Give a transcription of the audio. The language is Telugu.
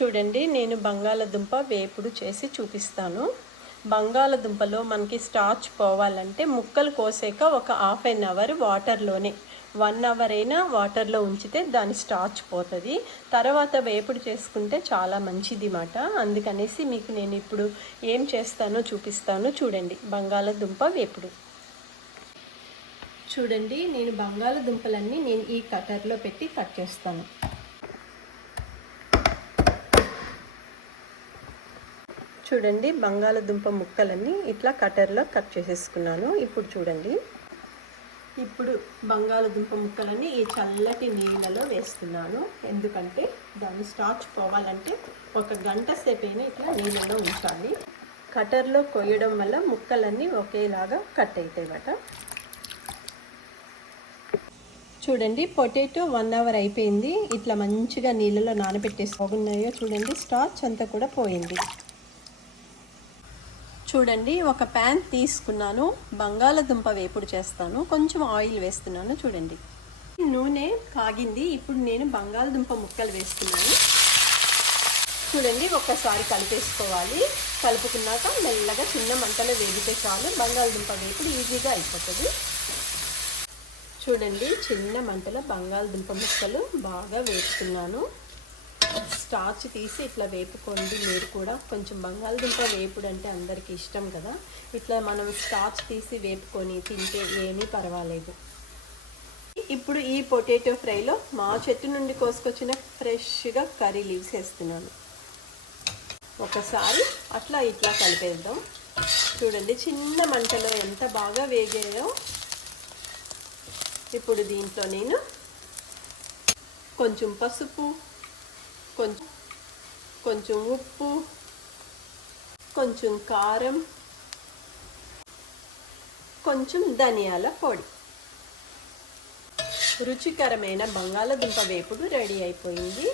చూడండి, నేను బంగాళదుంప వేపుడు చేసి చూపిస్తాను. బంగాళదుంపలో మనకి స్టార్చ్ పోవాలంటే ముక్కలు కోసాక ఒక హాఫ్ అన్ అవర్ వాటర్లోనే 1 అవర్ అయినా వాటర్లో ఉంచితే దాని స్టార్చ్ పోతుంది. తర్వాత వేపుడు చేసుకుంటే చాలా మంచిది మాట. అందుకనేసి మీకు నేను ఇప్పుడు ఏం చేస్తానో చూపిస్తాను. చూడండి, బంగాళదుంప వేపుడు. చూడండి, నేను బంగాళదుంపలన్నీ ఈ కటర్లో పెట్టి కట్ చేస్తాను. చూడండి, బంగాళదుంప ముక్కలన్నీ ఇట్లా కటర్లో కట్ చేసేసుకున్నాను. ఇప్పుడు చూడండి, ఇప్పుడు బంగాళదుంప ముక్కలన్నీ ఈ చల్లటి నీళ్ళలో వేస్తున్నాను. ఎందుకంటే దాన్ని స్టార్చ్ పోవాలంటే 1 గంట సేపైనా ఇట్లా నీళ్ళలో ఉంచాలి. కటర్లో కొయ్యడం వల్ల ముక్కలన్నీ ఒకేలాగా కట్ అవుతాయన్నమాట. చూడండి, పొటాటో 1 అవర్ అయిపోయింది. ఇట్లా మంచిగా నీళ్ళలో నానబెట్టేసి పోగున్నాయో చూడండి, స్టార్చ్ అంతా కూడా పోయింది. చూడండి, ఒక ప్యాన్ తీసుకున్నాను. బంగాళదుంప వేపుడు చేస్తాను. కొంచెం ఆయిల్ వేస్తున్నాను. చూడండి, నూనె కాగింది. ఇప్పుడు నేను బంగాళదుంప ముక్కలు వేస్తున్నాను. చూడండి, ఒక్కసారి కలిపేసుకోవాలి. కలుపుకున్నాక మెల్లగా చిన్న మంటలో వేగితే చాలు. బంగాళదుంప వేపుడు ఈజీగా అయిపోతుంది. చూడండి, చిన్న మంటలో బంగాళదుంప ముక్కలు బాగా వేపుతున్నాను. స్టార్చ్ తీసి ఇట్లా వేపుకోండి. మీరు కూడా కొంచెం బంగాళదుంప వేపుడు అంటే అందరికీ ఇష్టం కదా. ఇట్లా మనం స్టార్చ్ తీసి వేపుకొని తింటే ఏమీ పర్వాలేదు. ఇప్పుడు ఈ పొటాటో ఫ్రైలో మా చెట్టు నుండి కోసుకొచ్చిన ఫ్రెష్గా కర్రీ లీవ్స్ వేస్తున్నాను. ఒకసారి అట్లా ఇట్లా కలిపేద్దాం. చూడండి, చిన్న మంటలో ఎంత బాగా వేగాయో. ఇప్పుడు దీంట్లో నేను కొంచెం పసుపు, కొంచెం ఉప్పు, కొంచెం కారం, కొంచెం ధనియాల పొడి. రుచికరమైన బంగాళదుంప వేపుడు రెడీ అయిపోయింది.